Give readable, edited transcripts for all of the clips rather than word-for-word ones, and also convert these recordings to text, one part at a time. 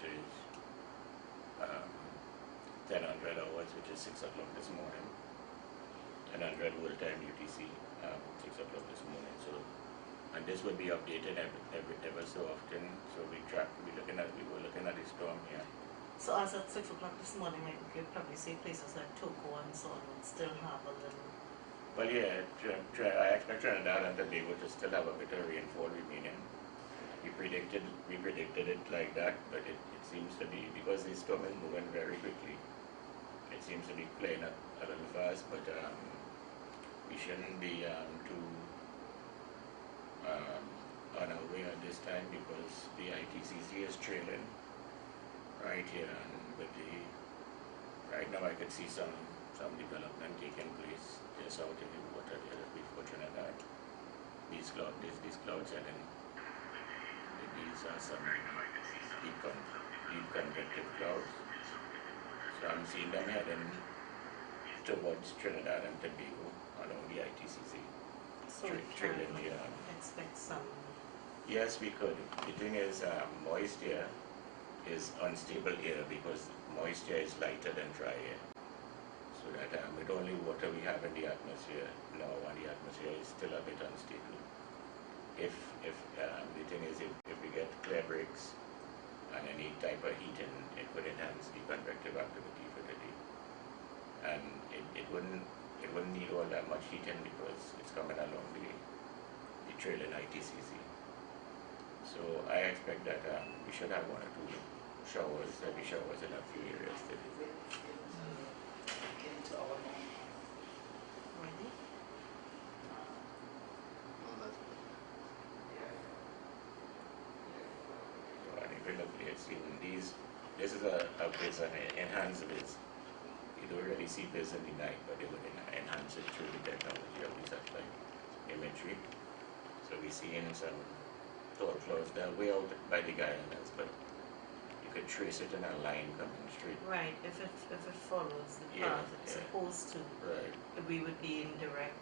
which is 1000 hours, which is 6 o'clock this morning. 1000 world time UTC, 6 o'clock this morning. So, and this would be updated ever so often. So we were looking at the storm here. So as at 6 o'clock this morning, I could probably say places like Toco and so on would still have a little. Well, yeah, I expect Trinidad and Tobago to still have a bit of rainfall remaining. We predicted it like that, but it seems to be, because the storm is moving very quickly, it seems to be playing up a little fast, but we shouldn't be too unaware at this time, because the ITCC is trailing right here, and right now I could see some development taking place just out in the water there before Trinidad. These clouds heading. These are some deep convective clouds. So I'm seeing them heading towards Trinidad and Tobago along the ITCC. So we trailing the expect some. Yes, we could. The thing is, moist air is unstable air, because moist air is lighter than dry air. So that with only water we have in the atmosphere now, and the atmosphere is still a bit unstable. If the thing is, if we get clear breaks and any type of heating, it would enhance the convective activity for the day. And it wouldn't need all that much heating, because it's coming along the trailing ITCC. So I expect that we should have 1 or 2 heavy showers in a few areas today. Really? And if you look at this is an enhanced viz. You don't really see viz in the night, but they would enhance it through the technology of the satellite imagery. So we're seeing some tall clouds that are way out by the Guyanas, but you could trace it in a line coming straight. Right. If it follows the path it's supposed to, right, we would be in direct.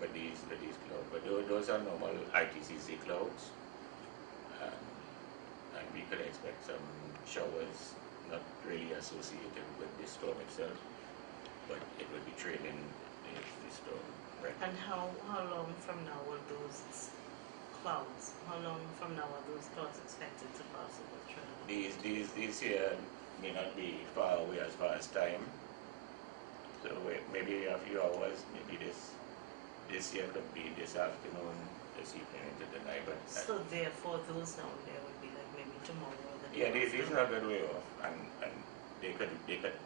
But these clouds, but those are normal ITCC clouds, and we could expect some showers, not really associated with the storm itself, but it would be trailing the storm. Right. And how long from now will those clouds? How long from now are those clouds expected to pass over Trinidad? These here may not be far away as far as time. So maybe a few hours. Maybe this year could be this afternoon, this evening into the night. But so therefore, those down there would be like maybe tomorrow or the day. Yeah, these are a good way off, and they could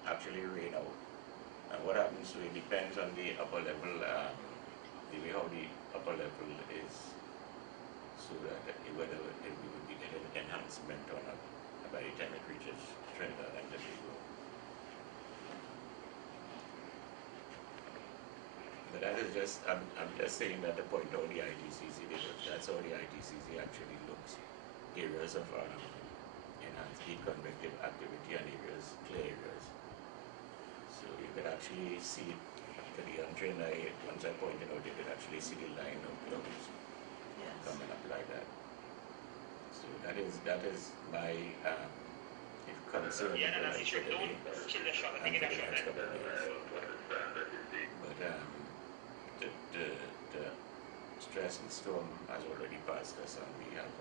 actually rain out. And what happens to it depends on the upper level, the way how the upper level is, so that whether we would be getting enhancement or not by the time it reaches Trinidad and Tobago. But that is just, I'm just saying that to point out the ITCC, because that's how the ITCC actually looks. Areas of enhanced deep convective activity and clear areas. So you could actually see for the untrained eye, once I pointed out, you could actually see the line of clouds coming up like that. So that is my concern for light today and for the next couple of days. But the stress and storm has already passed us, and we have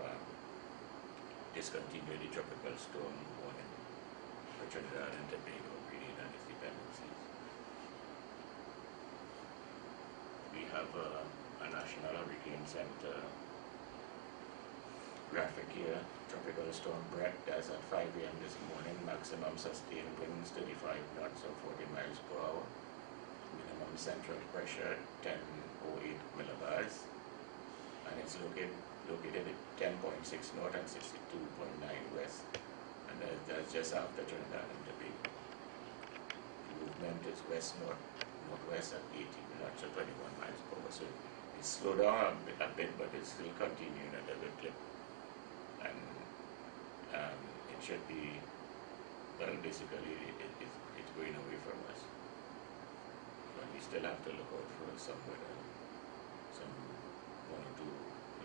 discontinued the tropical storm warning for Trinidad and Tobago, Grenada and its dependencies. We have a National Hurricane Center graphic here. Tropical storm Brett, that's at 5 a.m. this morning. Maximum sustained winds 35 knots or 40 miles per hour. Minimum central pressure 1008 millibars. And it's located at 10.6 north and 62.9 west. And that's just after Trinidad and Tobago. The movement is west-northwest at 18 knots or 21 miles per hour. So it's slowed down a bit, but it's still continuing at a good clip. And it should be, well, basically it's going away from us. But we still have to look out for some weather, some 1 or 2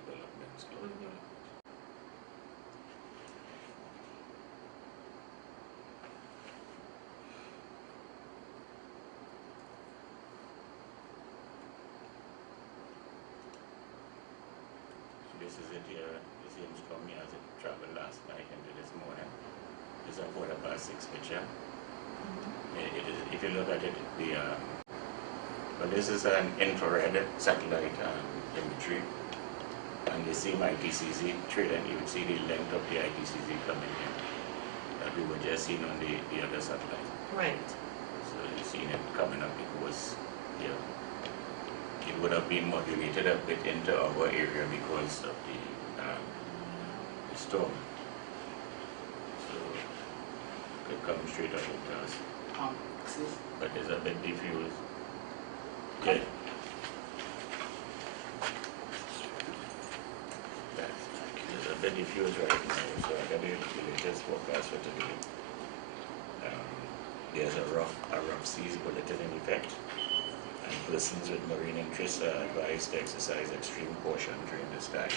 developments globally. this is it here, the same storm here as it traveled last night into this morning. This is a 6:15 picture. It is, if you look at it, well, this is an infrared satellite imagery, and you see my ITCZ trade, and you would see the length of the ITCZ coming in that we were just seeing on the other satellite. Right. So you're seeing it coming up because here it would have been modulated a bit into our area because of the storm. So it could come straight out into us. But it's a bit diffused. Yeah. It's a bit diffused right now. So I got the latest forecast for today. There's a rough seas bulletin in effect, and persons with marine interests are advised to exercise extreme caution during this time.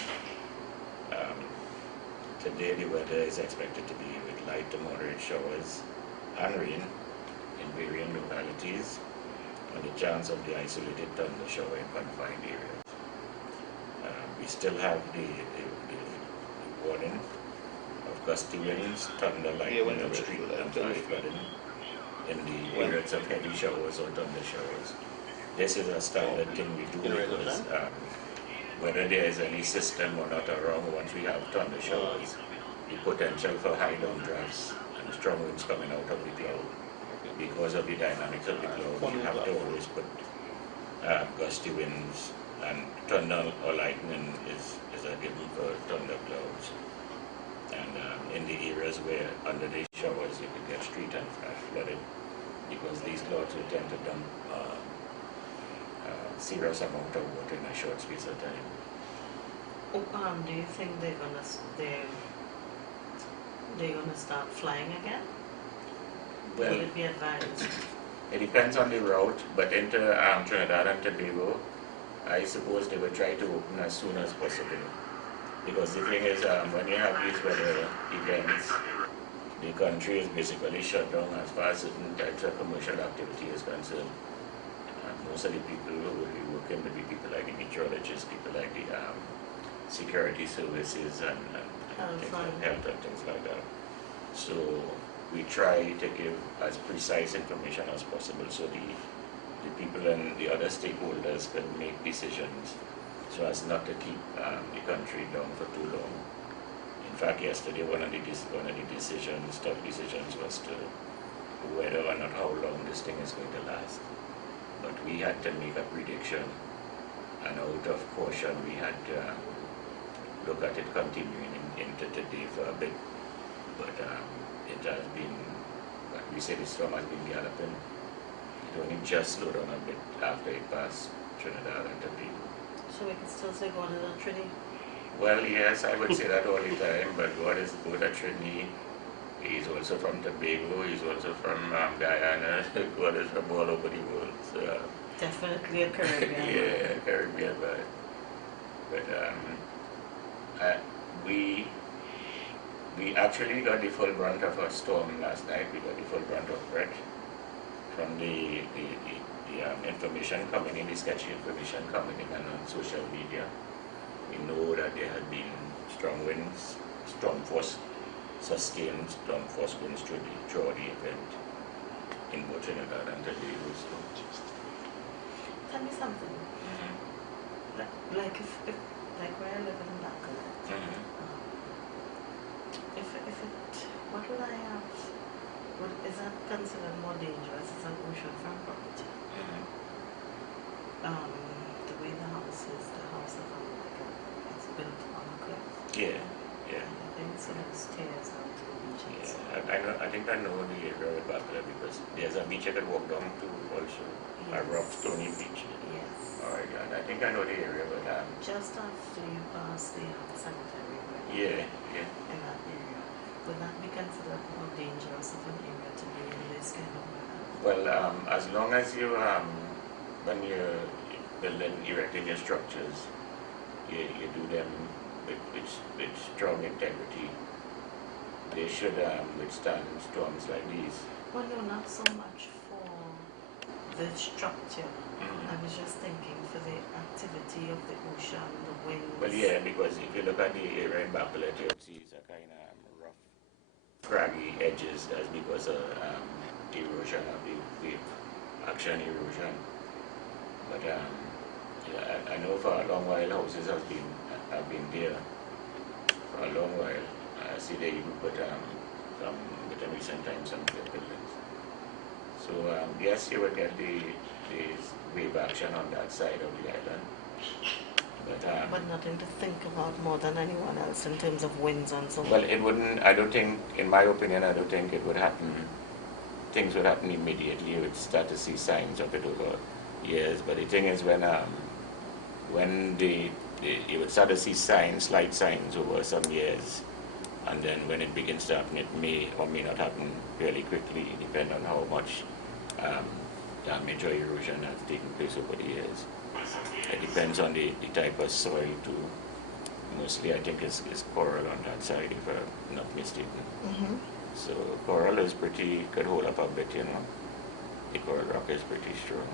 Today the weather is expected to be with light to moderate showers and rain in varying localities, and the chance of the isolated thunder shower in confined areas. We still have the warning of gusty winds, thunder, lightning, and street and flash flooding in the areas of heavy showers or thunder showers. This is a standard thing we do because whether there is any system or not around, once we have thunder showers, the potential for high downdrafts and strong winds coming out of the cloud, because of the dynamics of the cloud, you have to always put gusty winds, and thunder or lightning is a given for thunder clouds. And in the areas where under the showers you could get street and flash flooded, because these clouds will tend to dump serious amount of water in a short space of time. Do you think they're gonna start flying again? Well, would it be advised? It depends on the route, but into Trinidad and Tobago, I suppose they will try to open as soon as possible. Because the thing is, when you have these weather events, the country is basically shut down as far as certain types of commercial activity is concerned. Most of the people who will be working will be people like the meteorologists, people like the security services and things like health and things like that. So we try to give as precise information as possible so the people and the other stakeholders can make decisions so as not to keep the country down for too long. In fact, yesterday one of the decisions, tough decisions, was to whether or not how long this thing is going to last. But we had to make a prediction, and out of caution we had to look at it continuing into today for a bit. But it has been, we say the storm has been developing. It only just slowed down a bit after it passed Trinidad and Tobago. So we can still say God is a Trinity? Well, yes, I would say that all the time, but God is both a Trinity. He's also from Tobago, he's also from Guyana. God is from all over the world. So, definitely a Caribbean. Yeah, Caribbean, but we actually got the full brunt of a storm last night. We got the full brunt of Brett from the information coming in, the sketchy information coming in and on social media. We know that there had been strong winds, strong force, sustained strong force winds throughout the event in both Trinidad and Tobago. Tell me something. Like if where I live in Bacolod, what would I have? Is that considered more dangerous as an oceanfront property? The way the house is it's built on a cliff. Yeah. I think so there's stairs out to the beach. Yeah, I think I know the area with Bacolod because there's a beach I could walk down to also, a rough stony beach. Yes. Alright, I think I know the area, but just after you pass the cemetery. Yeah. In that area, would that be considered more dangerous of an area to be in this kind of weather? Well, as long as you when you're building, erecting your structures, you do them with strong integrity. They should withstand storms like these. Well, no, not so much the structure. I was just thinking for the activity of the ocean, the winds. Well, yeah, because if you look at the area in Bacolod, you'll see it's a kind of rough, craggy edges. That's because of erosion of the wave action erosion. But yeah, I know for a long while houses have been there for a long while. I see they even put some within recent times some clear buildings. So yes, you would get the wave action on that side of the island. But nothing to think about more than anyone else in terms of winds and so on. Well, it wouldn't. I don't think, in my opinion, I don't think it would happen. Things would happen immediately. You would start to see signs of it over years. But the thing is, when you would start to see signs, slight signs over some years, and then when it begins to happen, it may or may not happen fairly quickly, depending on how much damage or erosion has taken place over the years. It depends on the type of soil too. Mostly, I think it's coral on that side, if I'm not mistaken. Mm-hmm. So coral is could hold up a bit, you know. The coral rock is pretty strong.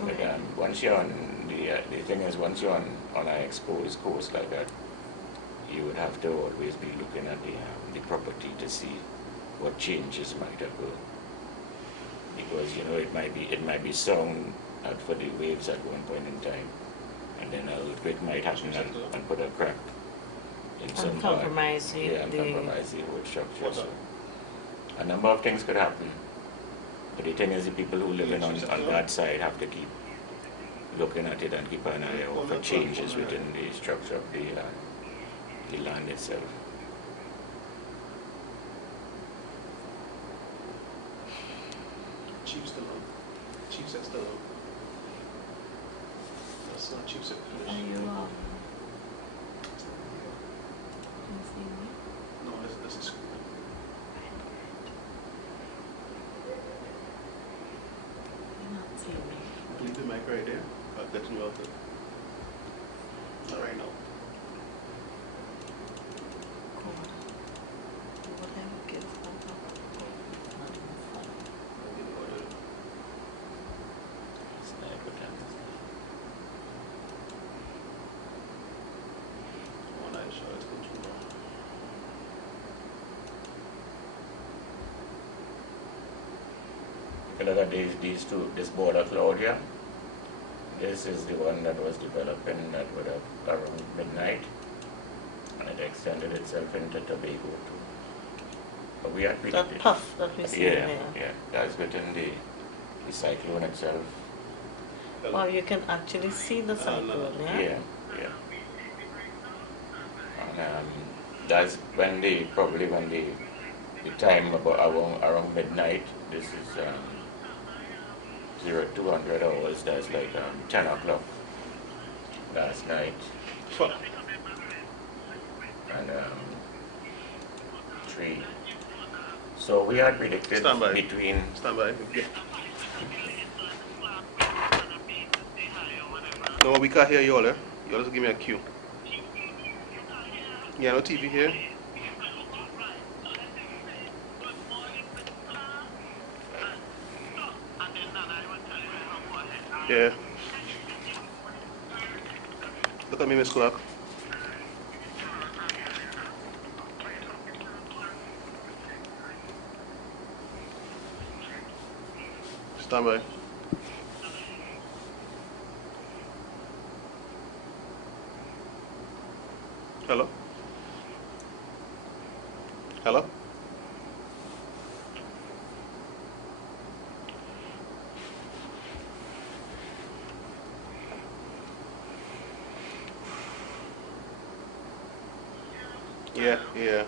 Okay. But once you're on the thing is, once you're on an exposed coast like that, you would have to always be looking at the property to see what changes might occur. Because you know it might be sound for the waves at one point in time, and then an earthquake might happen and put a crack in some And part. compromise And compromise the whole structure. So a number of things could happen. But the thing is, the people who live on that side have to keep looking at it and keep an eye out for changes within the structure of the land itself. Chief's still on. Chief's still on. That's not Chief's. Are you No, this is school. You're not seeing me. Leave the mic right there. I'll let you out there. Not right now. If you look at this border cloud here, this is the one that was developing that would have around midnight, and it extended itself into Tobago too. But we had That puff that we see yeah, here. yeah, that's within the cyclone itself. Well, you can actually see the cyclone, yeah? Yeah, yeah. And that's when probably when the time about around midnight, this is 0200 hours, that's like 10 o'clock last night. And 3. So we had predicted between... Stand by. Yeah. No, we can't hear you all, eh? You all just give me a cue. Yeah, no TV here. Yeah. Look at me, Miss Clark. Stand by. Hello? Hello? Yeah, yeah.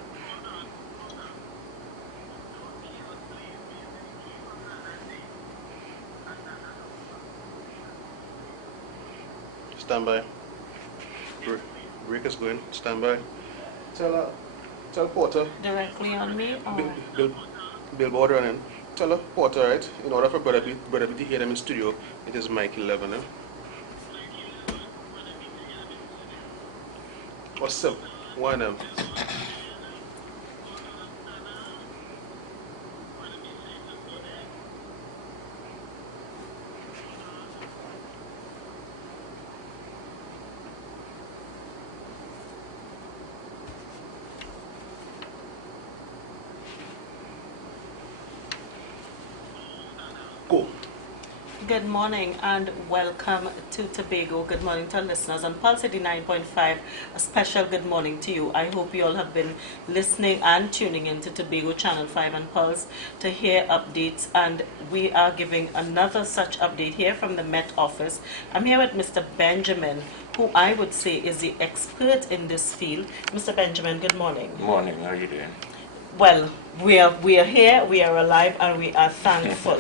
Stand by. Break is going. Stand by. Tell Porter. Directly on me or? Billboard running. Tell Porter, right? In order for Brother B to hear them in studio, it is mic 11. What's up? One of them. Go. Good morning and welcome to Tobago. Good morning to our listeners on Pulse 89.5. A special good morning to you. I hope you all have been listening and tuning into Tobago Channel 5 and Pulse to hear updates, and we are giving another such update here from the Met Office. I'm here with Mr. Benjamin, who I would say is the expert in this field. Mr. Benjamin, good morning. Morning, how are you doing? Well, we are here, we are alive, and we are thankful.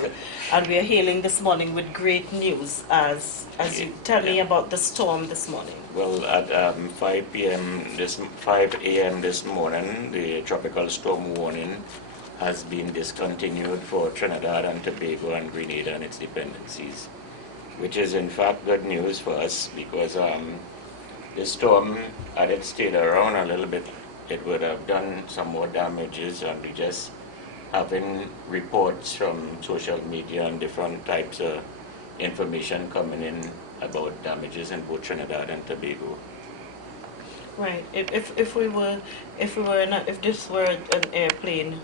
And we are hailing this morning with great news as you tell me about the storm this morning. Well, at 5 a.m. this morning, the tropical storm warning has been discontinued for Trinidad and Tobago and Grenada and its dependencies, which is in fact good news for us because the storm, had it stayed around a little bit, it would have done some more damages, and we just having reports from social media and different types of information coming in about damages in both Trinidad and Tobago. Right. If this were an airplane,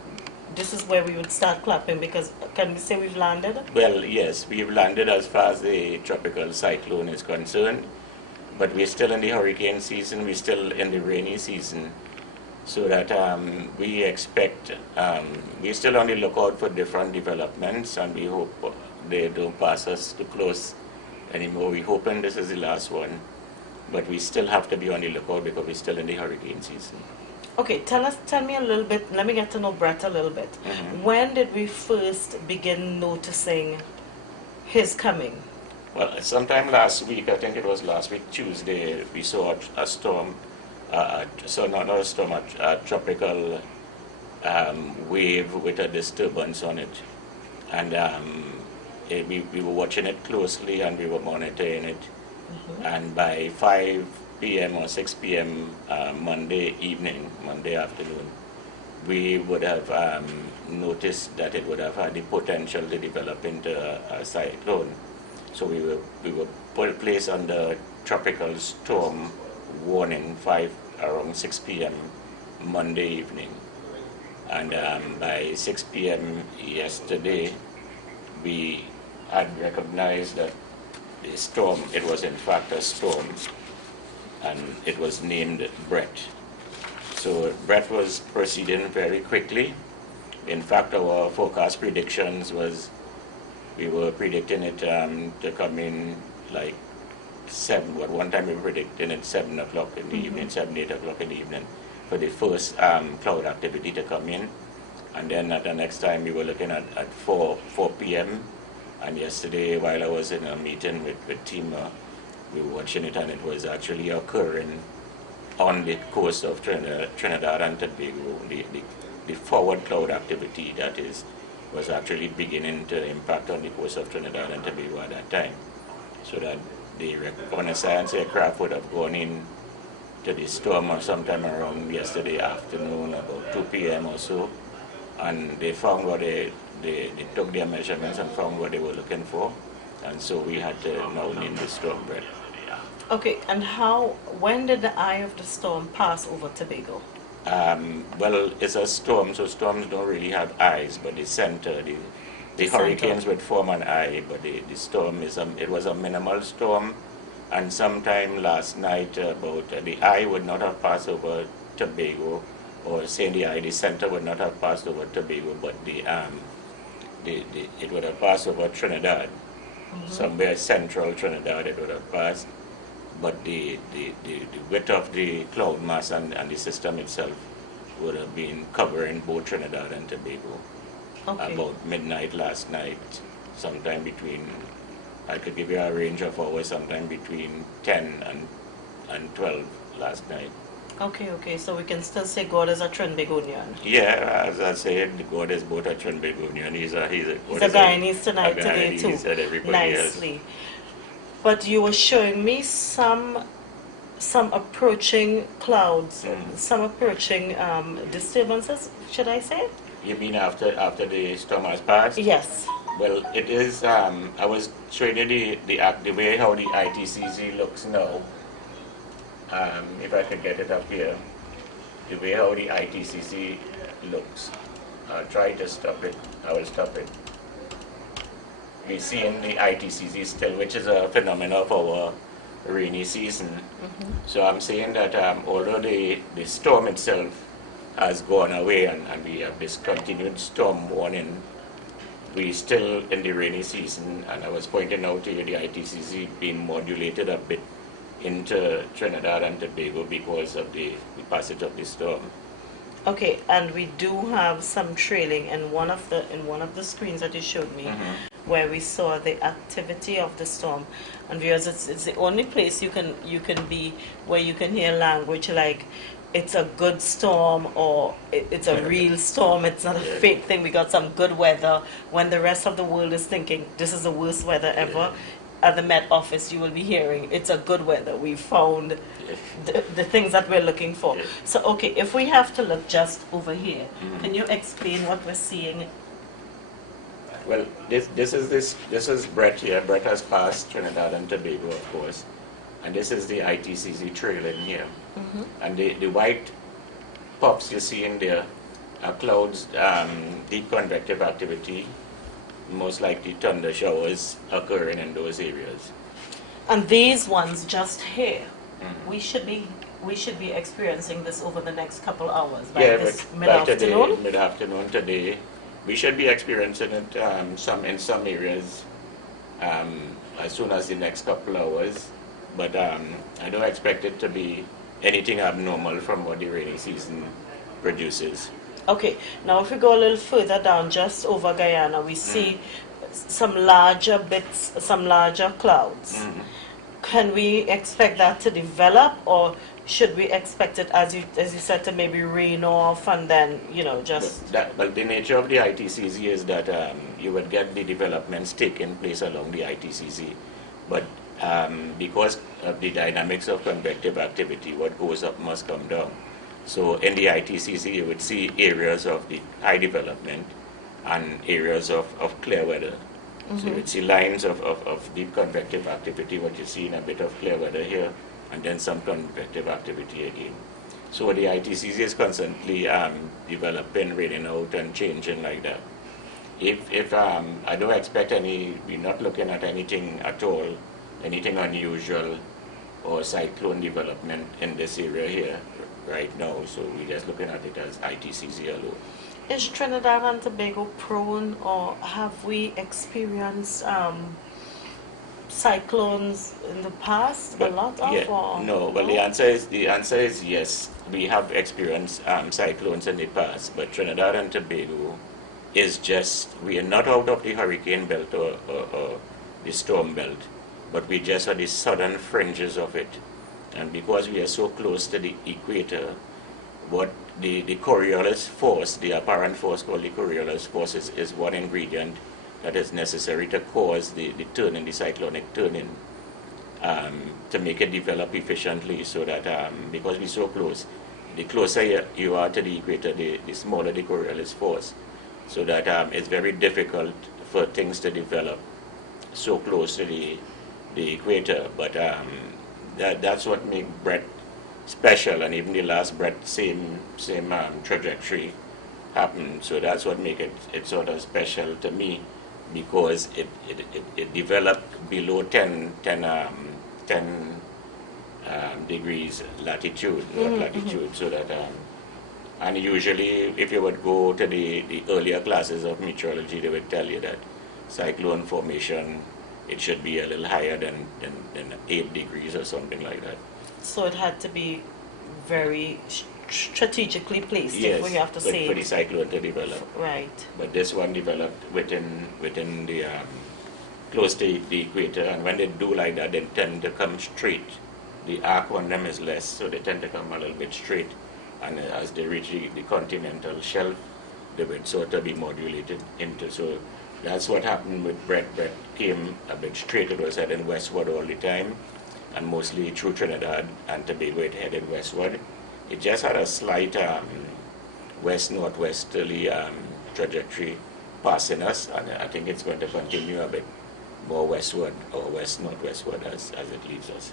this is where we would start clapping, because can we say we've landed? Well, yes, we've landed as far as the tropical cyclone is concerned, but we're still in the hurricane season, we're still in the rainy season. So that we expect, we're still on the lookout for different developments, and we hope they don't pass us too close anymore. We're hoping this is the last one, but we still have to be on the lookout because we're still in the hurricane season. Okay, tell me a little bit, let me get to know Brett a little bit. Mm-hmm. When did we first begin noticing his coming? Well, sometime last week, I think it was last week, Tuesday, we saw a storm. Not a storm, a tropical wave with a disturbance on it. And we were watching it closely and we were monitoring it. Mm-hmm. And by 5 p.m. or 6 p.m. Monday afternoon, we would have noticed that it would have had the potential to develop into a cyclone. So we were placed under tropical storm warning around 6 p.m. Monday evening, and by 6 p.m. yesterday we had recognized that the storm, it was in fact a storm, and it was named Brett. So Brett was proceeding very quickly. In fact, our forecast predictions was we were predicting it to come in like 7, but one time we were predicting at 7 o'clock in the evening, 7, 8 o'clock in the evening for the first cloud activity to come in. And then at the next time we were looking at 4 p.m. And yesterday while I was in a meeting with TIMA, we were watching it, and it was actually occurring on the coast of Trinidad and Tobago. The forward cloud activity that was actually beginning to impact on the coast of Trinidad and Tobago at that time. So that the reconnaissance aircraft would have gone in to the storm sometime around yesterday afternoon, about 2 p.m. or so, and they found what they took their measurements and found what they were looking for, and so we had to now name the storm Brett. Okay, and when did the eye of the storm pass over Tobago? Well, it's a storm, so storms don't really have eyes, but the center, the hurricanes would form an eye, but the storm it was a minimal storm, and sometime last night the eye would not have passed over Tobago, or say the center would not have passed over Tobago, but it would have passed over Trinidad, somewhere central Trinidad it would have passed, but the width of the cloud mass and the system itself would have been covering both Trinidad and Tobago. Okay. About midnight last night, sometime between, I could give you a range of hours, sometime between 10 and 12 last night. Okay, so we can still say God is a Trinbagonian. Yeah, as I said, God is both a Trinbagonian. He's a Guyanese tonight today too. Said everybody Nicely. else. But you were showing me some approaching clouds, some approaching disturbances, should I say? You mean after the storm has passed? Yes. Well, it is. I was showing you the way how the ITCZ looks now. If I could get it up here, the way how the ITCZ looks. I'll try to stop it. I will stop it. we see in the ITCZ still, which is a phenomenon of our rainy season. So I'm saying that although the storm itself has gone away and we have this continued storm warning, we still in the rainy season, and I was pointing out to you the ITCZ being modulated a bit into Trinidad and Tobago because of the passage of the storm. Okay, and we do have some trailing in one of the screens that you showed me, where we saw the activity of the storm. And viewers, it's the only place you can be where you can hear language like it's a good storm or it's a real storm. It's not a fake thing. We got some good weather when the rest of the world is thinking this is the worst weather ever. At the Met Office, you will be hearing it's a good weather. We found the things that we're looking for. So, okay, if we have to look just over here, can you explain what we're seeing? Well, this is Brett here. Brett has passed Trinidad and Tobago, of course, and this is the ITCZ trail in here. And the white pops you see in there are clouds, deep convective activity, most likely thunder showers occurring in those areas. And these ones just here, we should be experiencing this over the next couple hours, right? This mid-afternoon? Mid-afternoon today, we should be experiencing it in some areas as soon as the next couple hours. But I don't expect it to be anything abnormal from what the rainy season produces. Okay, now if we go a little further down, just over Guyana, we see some larger bits, some larger clouds. Can we expect that to develop, or should we expect it, as you said, to maybe rain off and then, just... But the nature of the ITCZ is that you would get the developments taking place along the ITCZ. But because of the dynamics of convective activity, what goes up must come down. So in the ITCZ, you would see areas of the high development and areas of clear weather. So you would see lines of deep convective activity, what you see in a bit of clear weather here, and then some convective activity again. So the ITCZ is constantly developing, raining out, and changing like that. If I don't expect we're not looking at anything at all, anything unusual or cyclone development in this area here right now, so we're just looking at it as ITCZ alone. Is Trinidad and Tobago prone, or have we experienced cyclones in the past? A lot of? Yeah, or no. Well, the answer is yes. We have experienced cyclones in the past, but Trinidad and Tobago is we are not out of the hurricane belt or the storm belt, but we just are the southern fringes of it. And because we are so close to the equator, what the Coriolis force, the apparent force called the Coriolis force, is one ingredient that is necessary to cause the turning, the cyclonic turning, to make it develop efficiently, so that because we're so close, the closer you are to the equator, the smaller the Coriolis force. So that it's very difficult for things to develop so close to the equator. But that's what makes Brett special, and even the last Brett same trajectory happened. So that's what makes it sort of special to me, because it developed below 10 degrees latitude, not latitude, so that and usually if you would go to the earlier classes of meteorology, they would tell you that cyclone formation, it should be a little higher than 8 degrees or something like that. So it had to be very strategically placed, Yes, if we have to say. for the cyclone to develop. Right. But this one developed within the close to the equator, and when they do like that, they tend to come straight. The arc on them is less, so they tend to come a little bit straight. And as they reach the continental shelf, they would sort of be modulated into. So that's what happened with Brett. Brett came a bit straight. It was heading westward all the time, and mostly through Trinidad and Tobago it headed westward. It just had a slight west-northwesterly trajectory passing us, and I think it's going to continue a bit more westward or west-northwestward as it leaves us.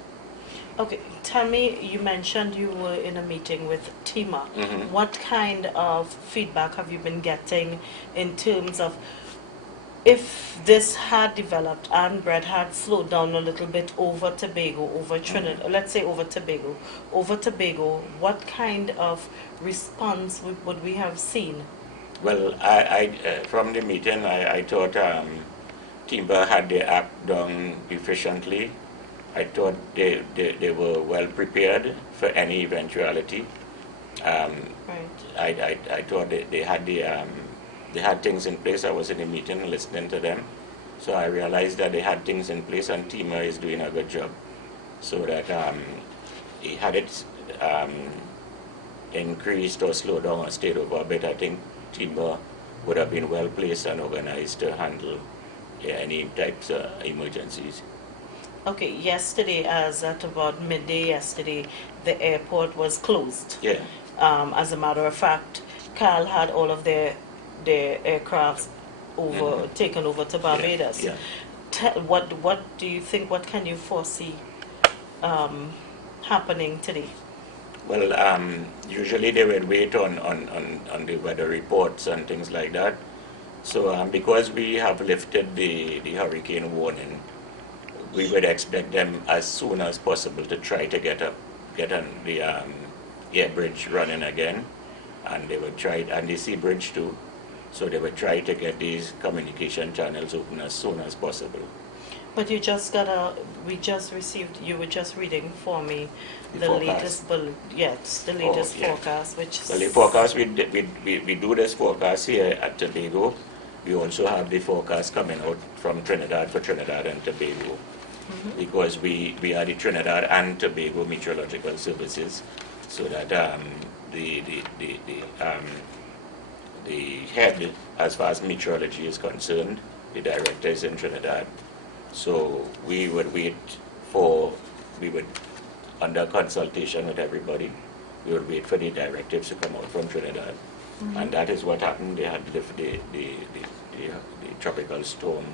Okay, tell me, you mentioned you were in a meeting with TEMA. What kind of feedback have you been getting in terms of if this had developed and Brett had slowed down a little bit over Tobago, over Trinidad, let's say over Tobago, what kind of response would we have seen? Well, from the meeting, I thought Timber had their act done efficiently. I thought they were well prepared for any eventuality. Right. I thought they had things in place. I was in the meeting listening to them, so I realized that they had things in place, and Timber is doing a good job. So that he had it increased or slowed down or stayed over a bit, I think Timber would have been well placed and organized to handle any types of emergencies. Okay, yesterday, as at about midday yesterday, the airport was closed. Yeah. As a matter of fact, Carl had all of their aircrafts taken over to Barbados. Yeah. What do you think? What can you foresee happening today? Well, usually they would wait on the weather reports and things like that. So because we have lifted the hurricane warning, we would expect them as soon as possible to try to get on the air bridge running again, and they would try, and the sea bridge too. So they would try to get these communication channels open as soon as possible. But you were just reading for me The latest forecast, which Well, the forecast, we do this forecast here at Tobago. We also have the forecast coming out from Trinidad for Trinidad and Tobago, because we are the Trinidad and Tobago Meteorological Services, so that the head, as far as meteorology is concerned, the director is in Trinidad. So we would under consultation with everybody, we would wait for the directives to come out from Trinidad. And that is what happened. They had the tropical storm.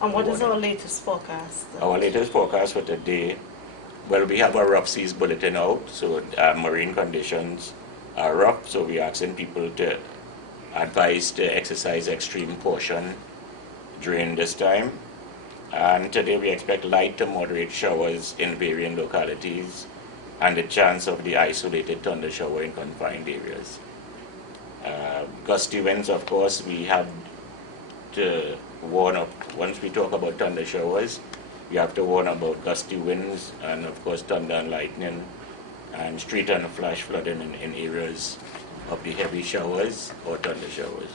And what is our latest forecast? Our latest forecast for today, well, we have a rough seas bulletin out, so marine conditions are rough, so we're asking people to advise to exercise extreme caution during this time. And today we expect light to moderate showers in varying localities and the chance of the isolated thunder shower in confined areas. Gusty winds, of course, we have to warn of. Once we talk about thunder showers, we have to warn about gusty winds and, of course, thunder and lightning and street and flash flooding in areas of the heavy showers or thunder showers.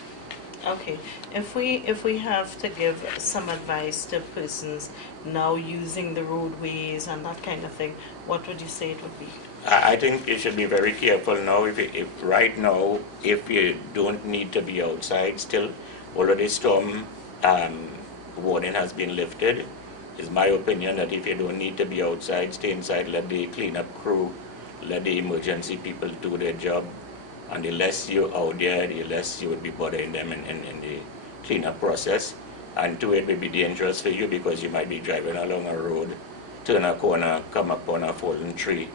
Okay, if we have to give some advice to persons now using the roadways and that kind of thing, what would you say it would be? I think you should be very careful now. If right now, if you don't need to be outside still, already storm warning has been lifted. It's my opinion that if you don't need to be outside, stay inside, let the cleanup crew, let the emergency people do their job. And the less you're out there, the less you would be bothering them in the cleanup process. And two, it may be dangerous for you because you might be driving along a road, turn a corner, come upon a fallen tree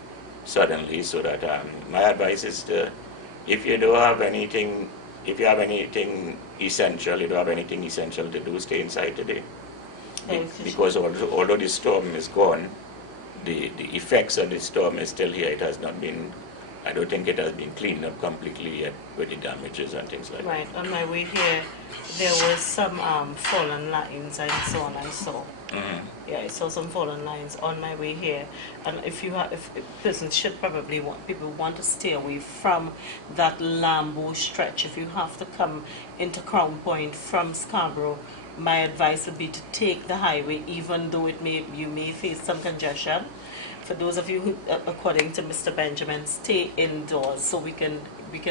suddenly. So that my advice is to, if you have anything essential, you don't have anything essential to do, stay inside today. Because although the storm is gone, the effects of the storm is still here. It has not been, I don't think it has been cleaned up completely yet with the damages and things like that. Right. On my way here, there was some fallen lines and so on and so. Yeah, I saw some fallen lines on my way here. And if persons should probably people want to stay away from that Lambo stretch. If you have to come into Crown Point from Scarborough, my advice would be to take the highway, even though you may face some congestion. For those of you who, according to Mr. Benjamin, stay indoors so we can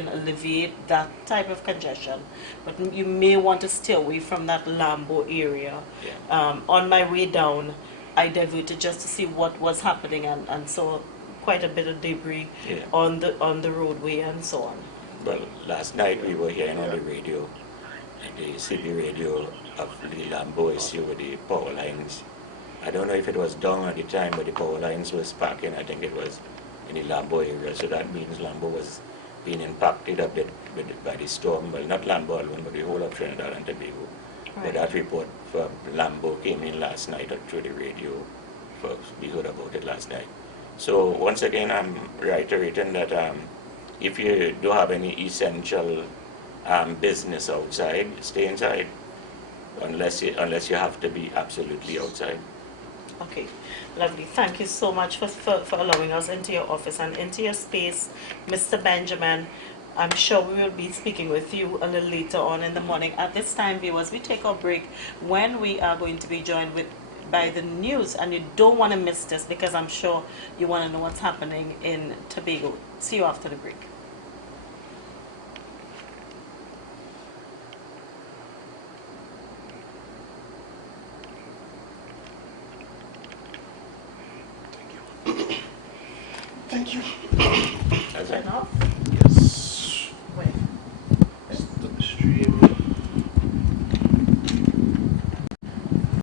alleviate that type of congestion. But you may want to stay away from that Lambo area. Yeah. On my way down, I diverted just to see what was happening and saw quite a bit of debris on the roadway and so on. Well, last night we were hearing on the radio, the CB radio, of the Lambo issue with the power lines. I don't know if it was down at the time, but the power lines were sparking. I think it was in the Lambo area. So that means Lambo was being impacted a bit by the storm. Well, not Lambo alone, but the whole of Trinidad and Tobago. But Right. that report from Lambo came in last night through the radio. Folks, we heard about it last night. So once again, I'm reiterating that if you don't have any essential business outside, stay inside, unless you have to be absolutely outside. Okay, lovely. Thank you so much for allowing us into your office and into your space, Mr. Benjamin. I'm sure we will be speaking with you a little later on in the morning. At this time, viewers, we take our break when we are going to be joined by the news, and you don't want to miss this because I'm sure you want to know what's happening in Tobago. See you after the break. Thank you. That's it. Enough? Yes.